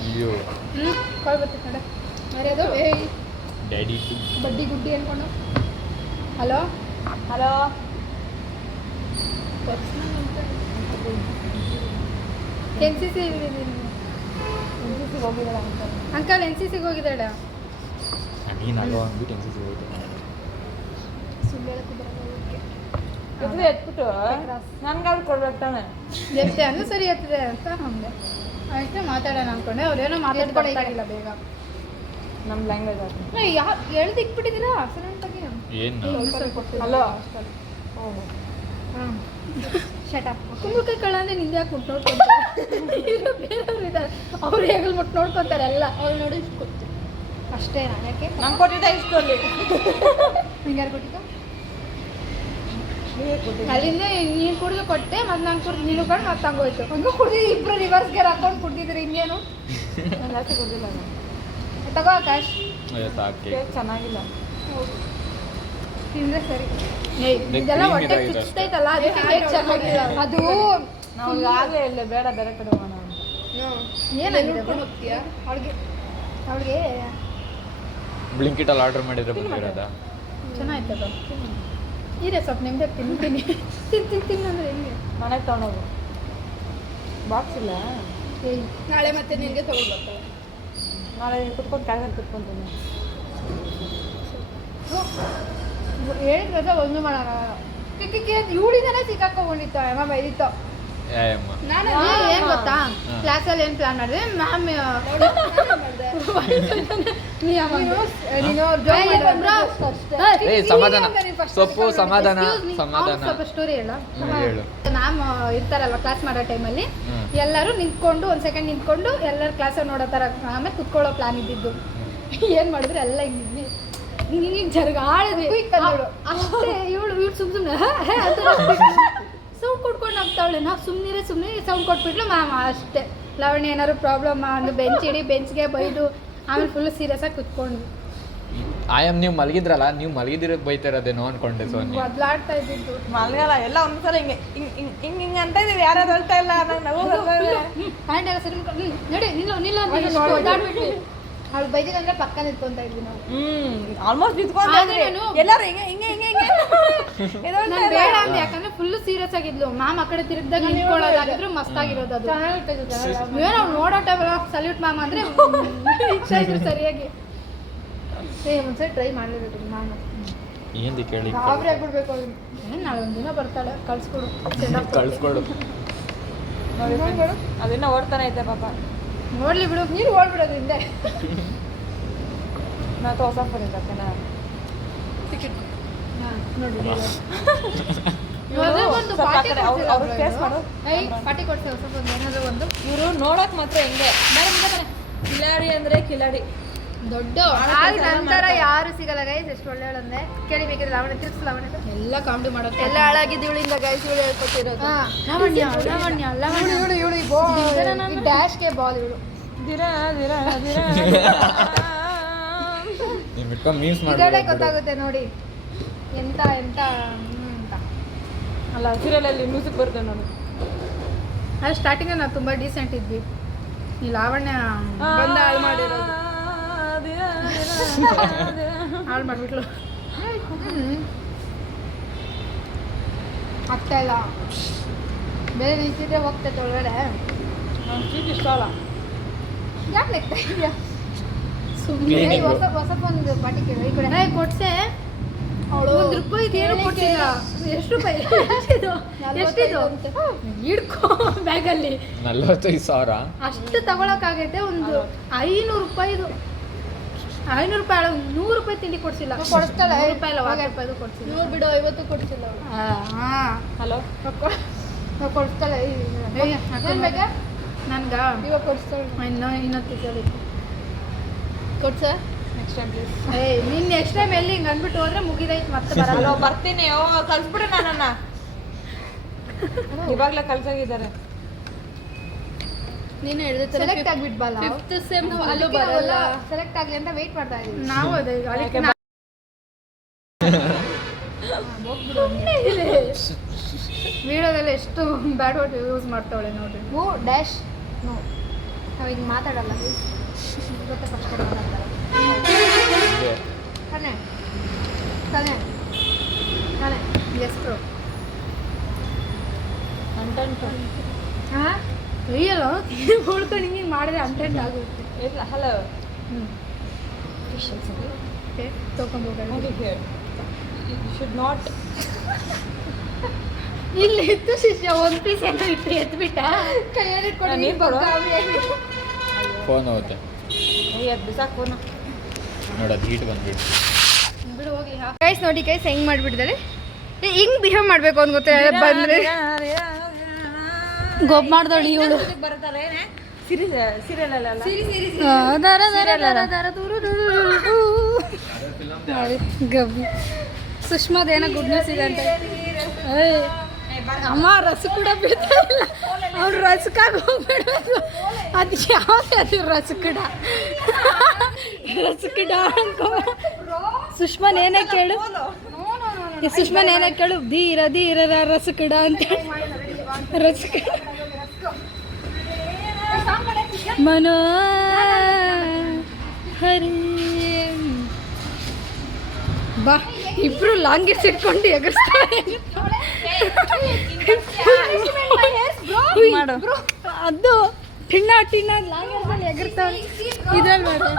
ಅಯ್ಯೋ ಕಾಲ್ ಬರ್ತಿತ್ತು ನಡೆ ಮರ್ಯಾದು ಏಯ್ ಡ್ಯಾಡಿ ಬಡ್ಡಿ ಗುಡ್ಡಿ ಅನ್ಕೊಂಡು hello hello N C C ಹೋಗಿದ್ದಾಳೆ ಅಂಕಲ್ ಎನ್ ಸಿ ಸಿಗೆ ಹೋಗಿದ್ದಾಳೆ ನೀನು ಅಲ್ಲೋ ಅಂದ್ಬಿಟ್ಟು ಎನ್ಸಿಸಿ ಹೋಯ್ತು. ಸುಳ್ಳು ಹೇಳಕ್ಕೆ ಬರಲ್ಲ ಅವ್ರಿಗೆ. ಇದ್ರೆ ಎತ್ಬಿಟ್ಟು ನನ್ಗಾದ್ರು ಕೊಡ್ಬೇಕು ತಾನೆ ಎಷ್ಟು ಅಂದ್ರೆ ಸರಿ ಆಗ್ತದೆ ಅಂತ ಹಂಗೆ ಅಷ್ಟೇ ಮಾತಾಡೋಣ ಅನ್ಕೊಂಡೆ ಅವ್ರೇನೋ ಮಾತಾಡ್ಕೊಳಕ್ಕಾಗಿಲ್ಲ ಬೇಗ ನಮ್ಮ ಲ್ಯಾಂಗ್ವೇಜ್ ಆಗ್ತದೆ ಹೇಳ್ದು ಇಕ್ಬಿಟ್ಟಿದ್ದೀರಾ ಸಡನ್ನಾಗಿ ಏನು ಹಲೋ ಹಾಂ ಶಟಪ್ ಕುಂಬಳಕಾಯಿ ಕಳ್ಳ ಅಂದ್ರೆ ನಿಂದೆ ಯಾಕೆ ಮುಟ್ಟು ನೋಡ್ಕೊಂತಾರೆ ಬೇರೆಯವ್ರು ಇದ್ದಾರೆ ಅವ್ರು ಹೇಗಲ್ ಮುಟ್ಟು ನೋಡ್ಕೊತಾರೆ ಎಲ್ಲ ಅವ್ಳು ನೋಡಿ ಇಷ್ಟು ಕೊಡ್ತು ಅಷ್ಟೇ ನಾನು ಯಾಕೆ ನಂಗೆ ಕೊಟ್ಟಿದ್ದೆ ಇಷ್ಟು ಅಲ್ಲಿ ನಿಂಗೆ ಯಾರು ಕೊಟ್ಟಿದ್ದು ನೀವೇ ಕೊಟ್ಟಿದ್ದೆ ಅಲ್ಲಿಂದ ನೀನು ಕುಡಿದು ಕೊಟ್ಟೆ ಮತ್ತು ನಾನು ಕುಡ್ದು ನೀನು ಕೊಂಡು ಮತ್ತೆ ಹಂಗೋಯ್ತು ಹಂಗೆ ಕುಡ್ದು ಇಬ್ಬರು ರಿವರ್ಸ್ ಗೇರ್ ಹಾಕೊಂಡು ಕುಡ್ದಿದ್ರಿ ಇನ್ನೇನು ನಾನು ಜಾಸ್ತಿ ಕೊಟ್ಟಿಲ್ಲ ನಾನು ತಗೋ ಆಕಾಶ್ ಸಾಕೆ ಕೇಕ್ ಚೆನ್ನಾಗಿಲ್ಲ ತಿಂದ್ರೆ ಸರಿ ಏಯ್ ಇದೆಲ್ಲ ಹೊಟ್ಟೆ ಚುಚ್ತೈತಲ್ಲ ಅದಕ್ಕೆ ಕೇಕ್ ಚೆನ್ನಾಗಿಲ್ಲ ಅದು ನಾವು ಆಗಲೇ ಇಲ್ಲ ಬೇಡ ಬೇರೆ ಕಡೆ ಹೋಗೋಣ ಅಂತ ಏನಾಗಿದೆ ಹೋಗ್ತೀಯಾ ಅವಳಿಗೆ ಬ್ಲಿಂಕಿಟಲ್ಲಿ ಆರ್ಡರ್ ಮಾಡಿದ್ರೆ ಬಂದಿರೋದಾ? ಚೆನ್ನಾಯ್ತದ ಹೀರೆ ಸ್ವಲ್ಪ ನಿಮ್ದೆ ತಿಂತೀನಿ ತಿನ್ನು ಅಂದ್ರೆ ಹೆಂಗೆ ಮನೆಗೆ ತೊಗೊಂಡೋಗು ಬಾಕ್ಸ್ ಇಲ್ಲ ಏಯ್ ನಾಳೆ ಮತ್ತೆ ನಿನಗೆ ತಗೊಂಡ್ಬರ್ತಾಳೆ. ನಾಳೆ ಕುತ್ಕೊಂಡು ಕೆಳಗಡೆ ಕುತ್ಕೊಂತೀನಿ ಹೇಳಿದ್ರೆ ಒಂದು ಮಾಡೋಕ್ಕಾಗಲ್ಲ ಕಿಕ್ಕಿ ಇವಳಿಂದನೇ ಸಿಕ್ಕಾಕೊಂಡ್ಬಿಟ್ಟಿತ್ತು ಅಮ್ಮ ಬೈದಿತ್ತು ಏಯಮ್ಮ ನಾನು ಏನು ಗೊತ್ತಾ ಕ್ಲಾಸಲ್ಲಿ ಏನು ಪ್ಲಾನ್ ಮಾಡಿದೆ ಮ್ಯಾಮ್ ಏಯ್ ಸಮಾಧಾನ ಸೊಪ್ಪು ಸಮಾಧಾನ ಸಮಾಧಾನ ಸ್ವಲ್ಪ ಸ್ಟೋರಿ ಹೇಳ ಹೇಳು. ಮ್ಯಾಮ್ ಇರ್ತಾರಲ್ವ ಕ್ಲಾಸ್ ಮಾಡೋ ಟೈಮಲ್ಲಿ ಹ್ಮ್. ಎಲ್ಲರೂ ನಿಂತ್ಕೊಂಡು ಒಂದು ಸೆಕೆಂಡ್ ನಿಂತ್ಕೊಂಡು ಎಲ್ಲರೂ ಕ್ಲಾಸಲ್ಲಿ ನೋಡೋ ಥರ ಆಮೇಲೆ ಕುತ್ಕೊಳ್ಳೋ ಪ್ಲಾನ್ ಇದ್ದಿದ್ದು ಏನು ಮಾಡಿದ್ರೆ ಎಲ್ಲ ಹಿಂಗೆ ನೀನು ಜರ್ಗಾಡಿದ್ವಿ ಅಷ್ಟೇ ಇವಳು ಸುಮ್ಮನೆ ಸೌಂಡ್ ಕೊಟ್ಕೊಂಡು ಹೋಗ್ತಾವಳೆ ನಾವು ಸುಮ್ಮನೆ ಸೌಂಡ್ ಕೊಟ್ಬಿಟ್ಲು ಮ್ಯಾಮ್ ಅಷ್ಟೇ ಲಾವಣ್ಯ ಏನಾದ್ರು ಪ್ರಾಬ್ಲಮ್ ಒಂದು ಬೆಂಚ್ ಇಡಿ ಬೆಂಚ್ಗೆ ಬೈದು ಆಮೇಲೆ ಫುಲ್ ಸೀರಿಯಸ್ ಆಗಿ ಕುತ್ಕೊಂಡು ಆಯಮ್ ನೀವು ಮಲಗಿದ್ರಲ್ಲ ನೀವು ಮಲಗಿದಿರಕ್ಕೆ ಬೈತಿರೋದೇನೋ ಅನ್ಕೊಂಡೆ ಸೋನಿ. ಬದಲಾಡ್ತಾ ಇದ್ದಿದ್ದು ಮಲ್ಗಲ್ಲ ಎಲ್ಲ ಒಂದ್ಸಲ ಹಿಂಗೆ ಹಿಂಗೆ ಅಂತ ಇದೀವಿ ಯಾರು ಹೇಳ್ತಾ ಇಲ್ಲ ನಂಗೆ ನಗು ಹ್ಯಾಂಡ್ ಎಲ್ಲ ಸರಿ ನಡಿ ನಿಲ್ಲ ಓಡಾಡ್ಬಿಟ್ವಿ ಅವಳು ಬೈದಿಲ್ಲ ಪಕ್ಕ ನಿಂತ್ಕೊಂತ ಇದ್ವಿ ನಾವು ಆಲ್ಮೋಸ್ಟ್ ನಿಂತ್ಕೊಂಡು ಎಲ್ಲರೂ ಹಿಂಗೆ ಹಿಂಗೆ ಹಿಂಗೆ ಹಿಂಗೆ ನಾನು ಬೇಡ ಅಂದೆ ಯಾಕಂದ್ರೆ ಫುಲ್ ಸೀರಿಯಸ್ ಆಗಿದ್ಲು ಮ್ಯಾಮ್ ಆ ಕಡೆ ತಿರುಗ್ದಾಗ ನಿಂತ್ಕೊಳ್ಳೋದಾಗಿದ್ರು ಮಸ್ತ್ ಆಗಿರೋದು ಅದು ಏನೋ ನೋಡೋ ಟೈಮ್ ಸಲ್ಯೂಟ್ ಮ್ಯಾಮ್ ಅಂದ್ರೆ ಇಚ್ಛೆ ಇದ್ರು ಸರಿಯಾಗಿ ಒಂದ್ಸರಿ ಟ್ರೈ ಮಾಡಿರ್ಬೇಕು ನಾನು ఏంది ಕೇಳಿ ಗಾಬರಿ ಆಗ್ಬಿಡ್ಬೇಕು ಅವ್ಳು ಏನು ನಾಳೆ ಒಂದಿನ ಬರ್ತಾಳೆ ಕಳ್ಸ್ಕೊಡು ಕಳ್ಸ್ಕೊಡು. ಅದಿನ್ನ ಓಡ್ತಾನೆ ಐತೆ ಪಾಪ ನೋಡ್ಲಿ ಬಿಡು ನೀರು ಓಡ್ಬಿಡೋದು ಹಿಂದೆ ನಾನು ಹೊಸ ಫೋನ್ ಓಕೆನಾ ನೋಡಿ ಸ್ವಲ್ಪ ಆ ಕಡೆ ಅವ್ರ ಫೇಸ್ ಮಾಡು ಪಾರ್ಟಿ ಕೊಡ್ತೇವೆ ಸ್ವಲ್ಪ ಒಂದು ಏನಾದ್ರು ಒಂದು ಇವರು ನೋಡಕ್ ಮಾತ್ರ ಹೆಂಗೆ ಕಿಲಾಡಿ ಅಂದ್ರೆ ಕಿಲಾಡಿ ದೊಡ್ಡ ನಂತರ ಯಾರು ಸಿಗಲ್ಲ ಗೈಸ್ ಎಷ್ಟು ಒಳ್ಳೆ ಹೇಳಂದ್ರೆ ಕೇಳಿ ಬೇಕಿದ್ರೆ ಲಾವಣ್ಯ ತಿರ್ಸ್ ಲಾವಣ್ಯ ಎಲ್ಲ ಕಾಮಿಡಿ ಮಾಡೋದು ಎಲ್ಲ ಹಾಳಾಗಿದ್ದು ಇವಳಿಂದ ಗೈಸ್ ಇವಳು ಹೇಳ್ಕೊತಿರೋದು ಲಾವಣ್ಯ ಲಾವಣ್ಯ ಲಾವಣ್ಯ ಇವಳು ಡ್ಯಾಶ್ಗೆ ಬಾಲ್ ಇವಳು ದಿರ ದಿರ ದಿರ ನೀವು ಬಿಟ್ಕೊಂಡು ಮೀಮ್ಸ್ ಇದರಲ್ಲೇ ಮಾಡಿ ಗೊತ್ತಾಗುತ್ತೆ ನೋಡಿ ಎಂತ ಎಂತ ಅಂತ ಅಲ್ಲ ಸೀರಿಯಲಲ್ಲಿ ಮ್ಯೂಸಿಕ್ ಬರುತ್ತೆ ನೋಡಿ ಅದು ಸ್ಟಾರ್ಟಿಂಗ್ ನಾವು ತುಂಬ ಡೀಸೆಂಟ್ ಇದ್ವಿ ಈ ಲಾವಣ್ಯ ಬಂದ ಹಾಳು ಮಾಡಿರೋದು ಹಾಳು ಮಾಡಿಬಿಟ್ಲು ಆಗ್ತಾ ಇಲ್ಲ ಬೇರೆ ನಿಂತಿದ್ರೆ ಹೋಗ್ತೈತೆ ಒಳಗಡೆ ನಂಗೆ ಸ್ವೀಟ್ ಇಷ್ಟ ಅಲ್ಲ ಯಾಕೆ ಲೆಕ್ಕ ಇದೆಯಾ Cleaning. ಹೊಸ ಒಂದು ಬಾಟಿ ಕೇಳು ಈ ಕಡೆ ಕೊಡ್ಸೆ ಒಂದು ರೂಪಾಯಿ ಏನು ಕೊಡ್ತಿಲ್ಲ ಎಷ್ಟು ರೂಪಾಯಿ ಎಷ್ಟಿದು ಹಿಡ್ಕೊ ಬ್ಯಾಗಲ್ಲಿ 45,000 ಅಷ್ಟು ತಗೊಳಕ್ಕಾಗೈತೆ ಒಂದು 500 ರೂಪಾಯಿದು 500 ರೂಪಾಯಿ 100 ರೂಪಾಯಿ ತಿಂಡಿ ಕೊಡ್ಸಿಲ್ಲ ಕೊಡಿಸ್ತಾಳೆ. 100 ರೂಪಾಯಿ ಇಲ್ಲ 100 ರೂಪಾಯಿದು ಕೊಡ್ಸಿಲ್ಲ 100 ಬಿಡು 50 ಕೊಡ್ತಿಲ್ಲ ಹಾಂ ಹಲೋ ಕೊಡಿಸ್ತಾಳೆ ಏನ್ ಬೇಕಾ ನನ್ಗ ಇವಾಗ ಕೊಡಿಸ್ತಾಳೆ ಇನ್ನೊಂದು ತಿಂಗಳು ಕೊಡ್ಸ ನೆಕ್ಸ್ಟ್ ಟೈಮ್ ಪ್ಲೀಸ್ ನೀನು ನೆಕ್ಸ್ಟ್ ಟೈಮ್ ಎಲ್ಲಿ ಹಿಂಗೆ ಅಂದ್ಬಿಟ್ಟು ಹೋದ್ರೆ ಮುಗಿದೈತೆ ಮತ್ತೆ ಬರಲ್ಲ ಹಲೋ ಬರ್ತೀನಿ ಓ ಕಳ್ಸ್ಬಿಡು ನನ್ನನ್ನ ಇವಾಗಲೇ ಕಳ್ಸಾಗಿದ್ದಾರೆ ನೀನು ಹೇಳಿದ ಸೆಲೆಕ್ಟ್ ಆಗ್ಬಿಟ್ಬಲ್ಲ ಫಿಫ್ತ್ ಸೆಮ್ ಅಲ್ಲೂ ಬರಲ್ಲ ಸೆಲೆಕ್ಟ್ ಆಗಲಿ ಅಂತ ವೆಯ್ಟ್ ಮಾಡ್ತಾ ಇದ್ದೀವಿ ನಾವು ಅದೇ ವಿಡಿಯೋದಲ್ಲಿ ಎಷ್ಟು ಬ್ಯಾಡ್ ವರ್ಡ್ ಯೂಸ್ ಮಾಡ್ತಾವಳೆ ನೋಡ್ರಿ ಹೂ ಡ್ಯಾಶ್ ನೋ ನಾವು ಹಿಂಗೆ ಮಾತಾಡಲ್ಲ ಗೊತ್ತೆ ಫಸ್ಟ್ ಮಾತಾಡ್ತಾರೆ ಕಣೆ ಕಣೆ ಕಣೆ ಎಷ್ಟು ಅಂಟಂಟು ಹಾಂ ರಿಯಲ್ ಹೋಳ್ಕೊಂಡು ಹಿಂಗೆ ಮಾಡಿದ್ರೆ ಅಂಟೆಂಟ್ ಆಗುತ್ತೆ ಇಲ್ಲ ಹಲೋ ಹ್ಞೂ ಓಕೆ ತೊಗೊಂಬೋಗೋಣ ಶುಡ್ ನಾಟ್ ಇಲ್ಲಿ ಇತ್ತು ಶಿಷ್ಯ ಒಂದು ಪೀಸ್ ಏನೋ ಇಟ್ಟು ಎತ್ಬಿಟ್ಟ ಕೈಯಲ್ಲಿ ಇಟ್ಕೊಂಡು ನೀರು ಕೊಡು. ಫೋನ್ ಹೋಗುತ್ತೆ ಅದು ಬಿಸಾಕ್ ಫೋನು ನೋಡೋದು ಹೀಟ್ ಬಂದ್ಬಿಟ್ಟು ಬಿಡು ಹೋಗ್ಲಿ ಗೈಸ್ ನೋಡಿ ಗೈಸ್ ಹೆಂಗ್ ಮಾಡ್ಬಿಟ್ಟಿದ್ದಾರೆ ಹಿಂಗ್ ಬಿಹೇವ್ ಮಾಡ್ಬೇಕು ಅಂತ ಗೊತ್ತಿಲ್ಲ ಬಂದ್ರೆ ಗೊಬ್ಬ ಮಾಡ್ದೋಳಿ ಇವಳು ಬರ್ತಾರೆ ಸೀರಿಯಲ್ ಅಲ್ಲ ಗಬ್ಬಿ ಸುಷ್ಮಾದ ಏನೋ ಗುಡ್ ನ್ಯೂಸ್ ಇದೆ ಅಂತ ಅಮ್ಮ ರಸ ಕೂಡ ಬಿಡ್ತಾ ಇಲ್ಲ ಅವ್ರು ರಸಕ್ಕಾಗಿ ಹೋಗ್ಬಿಡ್ಬೇಕು ಅದು ಯಾವ್ದು ಅದು ರಸಕಡ ಅನ್ಕೊ ಸುಷ್ಮಾನ್ ಏನೇ ಕೇಳು ಈ ಸುಷ್ಮಾನ್ ಏನೇ ಕೇಳು ಧೀರ ಧೀರ ರಸಕಡ ಅಂತ ರಸಕಡ ಮನೋ ಹರಿ ಬಾ ಇಬ್ರು ಲಾಂಗೇಸ್ ಇಟ್ಕೊಂಡು ಎಗರ್ಸ್ತಾರೆ ಮಾಡು. ಅದು ಟಿಣ್ಣ ಟಿಣ್ಣ ಲಾಂಗೇಸಲ್ಲಿ ಎಗರ್ತಾವೆ ಇದ್ರಲ್ಲಿ ಮಾಡಿ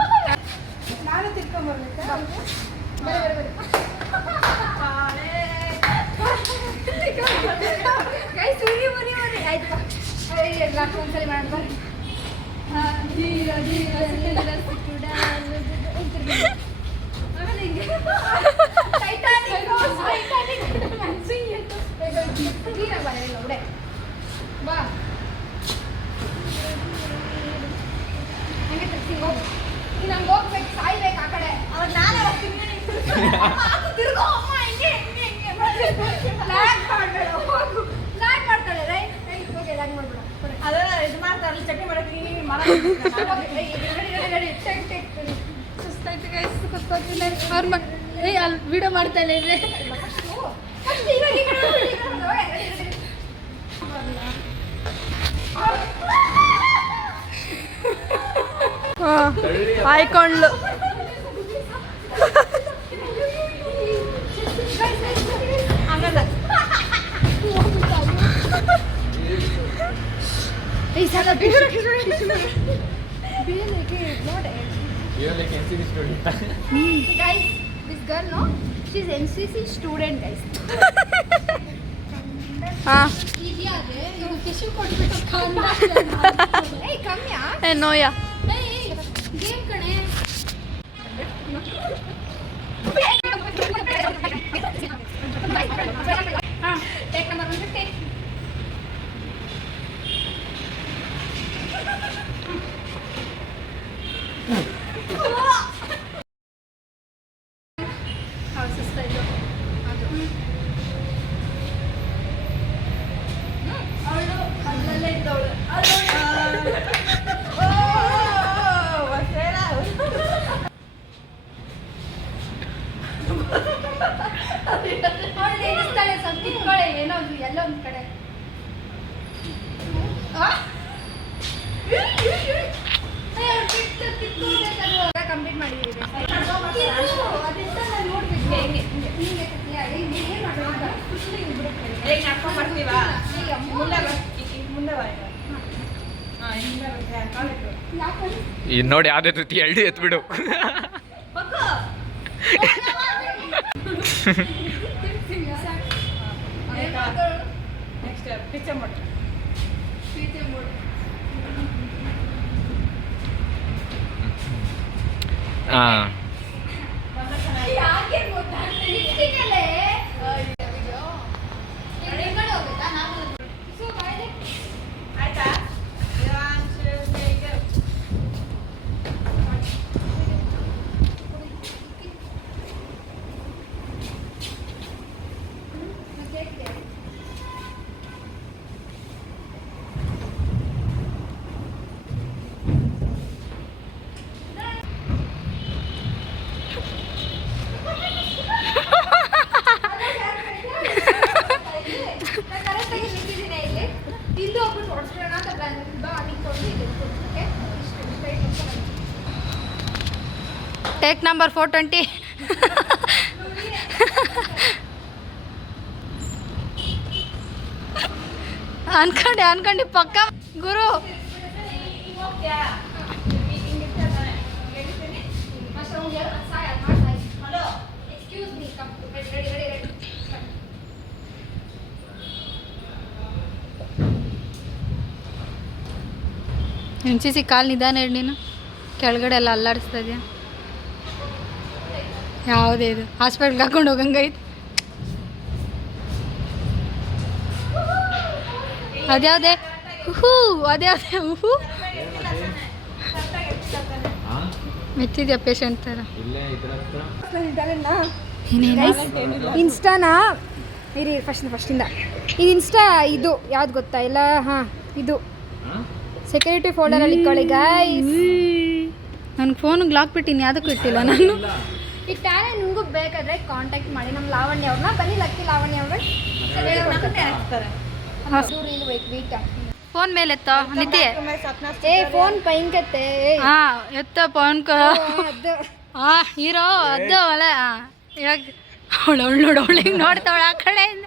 ನಾನು ತಿರ್ಕೊಂಡ್ಬರ್ಬೇಕಾ ಒಂದ್ಸಲಿ ಮಾಡೋಣ ಬಾ ಹಂಗೆ ತಿರ್ಸಿ ಹೋಗು ನೀನು ಹಂಗೆ ಹೋಗ್ಬೇಕು ಸಾಯ್ಬೇಕು ಆ ಕಡೆ ಅವಾಗ ನಾನೇ ಹೋಗ್ತೀನಿ ತಿರ್ಗೋ ಅಮ್ಮ ಹಿಂಗೆ ಹಿಂಗೆ ಹಿಂಗೆ ಲ್ಯಾಗ್ ಮಾಡಬೇಡ ಹೋಗು ಲ್ಯಾಗ್ ಮಾಡ್ತಾಳೆ ರೈಟ್ ರೈಟ್ ಹೋಗಿ ಲ್ಯಾಗ್ ಮಾಡಬೇಡ ಅದೆಲ್ಲ ಇದು ಮಾಡ್ತಾರಲ್ಲ ಚಟ್ನಿ ಮಾಡಕ್ಕೆ ಸುಸ್ತಾಯ್ತು ಗೈಸ್ ಗೊತ್ತಾಗ್ತಿಲ್ಲ ಅವ್ರ ಏಯ್ ಅಲ್ಲಿ ವಿಡಿಯೋ ಮಾಡ್ತಾ ಇಲ್ಲ ಇದೆ ಆಯ್ಕೊಂಡ್ಲು ಈ ಸಲ You're like NCC student. guys this girl no she's NCC student guys ಇದ್ಯಾದೆ ಇದು ಟಿಶ್ಯೂ ಕೊಟ್ಬಿಟ್ಟು ಕಾಂಡ ಏಯ್ ಕಮ್ಮಿಯಾ ನೋಯಾ ಏಯ್ ಗೇಮ್ ಕಣೆ ಟೇಕ್ ನಂಬರ್ 150 ಏನೋ ಎಲ್ಲ ಒಂದು ಕಡೆ ಕಂಪ್ಲೀಟ್ ಮಾಡಿದ್ದೀವಿ ಮುಂದೆ ಇನ್ನು ನೋಡಿ ಯಾವ್ದೇ ತುತಿ ಎಳ್ದು ಎತ್ಬಿಡು. ನೆಕ್ಸ್ಟ್ ಪಿಚ್ಚ ಮಟ್ಟ ಹಾಂ ಆಯ್ತಾ ಟೇಕ್ ನಂಬರ್ 420. ಅನ್ಕೊಂಡೆ ಪಕ್ಕ ಗುರು. ಹಿಂಚಿಸಿ ಕಾಲು ನಿಧಾನ ಇಡು ನೀನು, ಕೆಳಗಡೆ ಎಲ್ಲ ಅಲ್ಲಾಡಿಸ್ತಾ ಇದೆಯಾ. ಯಾವುದೇ ಇದು ಹಾಸ್ಪಿಟ್ಲ್ಗೆ ಹಾಕೊಂಡು ಹೋಗಂಗೈತೆ. ಅದ್ಯಾವುದೇ ಹೂ, ಅದ್ಯಾವುದೇ ಹೂ ಮೆತ್ತಿದ್ಯಾ ಪೇಷಂಟ್ ಥರ. ಇನ್ಸ್ಟಾನಾ ಇರಿ ಫಸ್ಟಿಂದ ಇದು ಇನ್ಸ್ಟಾ. ಇದು ಯಾವ್ದು ಗೊತ್ತಾ ಇಲ್ಲ? ಹಾಂ, ಇದು ಸೆಕ್ಯೂರಿಟಿ ಫೋಲ್ಡರಲ್ಲಿ ಇಟ್ಕೊಳ್ಳಿ ಗಾಯ್ಸ್. ನನ್ನ ಫೋನಿಗೆ ಲಾಕ್ ಬಿಟ್ಟಿನಿ, ಯಾವುದಕ್ಕೂ ಇಟ್ಟಿಲ್ಲ ನಾನು. ಈ ಟ್ಯಾಲೆ ನಿಮಗೂ ಬೇಕಾದರೆ ಕಾಂಟ್ಯಾಕ್ಟ್ ಮಾಡಿ ನಮ್ಮ ಲಾವಣ್ಯ ಅವ್ರನ್ನ. ಬನ್ನಿ ಲಕ್ಕಿ ಲಾವಣ್ಯ ಅವ್ರೆ. ಫೋನ್ ಮೇಲೆ ಎತ್ತ ನಿತ್ಯ. ಏ ಫೋನ್ ಪೈಂಕತ್ತೆ. ಹಾಂ ಎತ್ತ ಫೋನ್ ಅದು ಹಾಂ ಹೀರೋ ಅದು ಅಲ್ಲ. ಇವಾಗ ಅವಳು ನೋಡು, ಅವಳಿಗೆ ನೋಡ್ತಾವಳ ಆ ಕಡೆಯಿಂದ.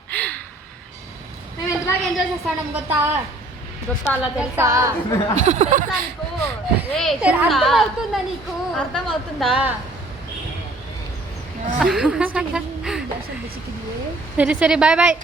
ನಾವು ಎಂತಾಗ ಎಂಜಾಯ್ చేస్తాం ನಮ್ಗೆ ಗೊತ್ತಾ? ಗೊತ್ತಲ್ಲ తెలుసా? అర్థమవుతుందా నీకు? అర్థమవుతుందా? సరే బాయ్ బాయ్.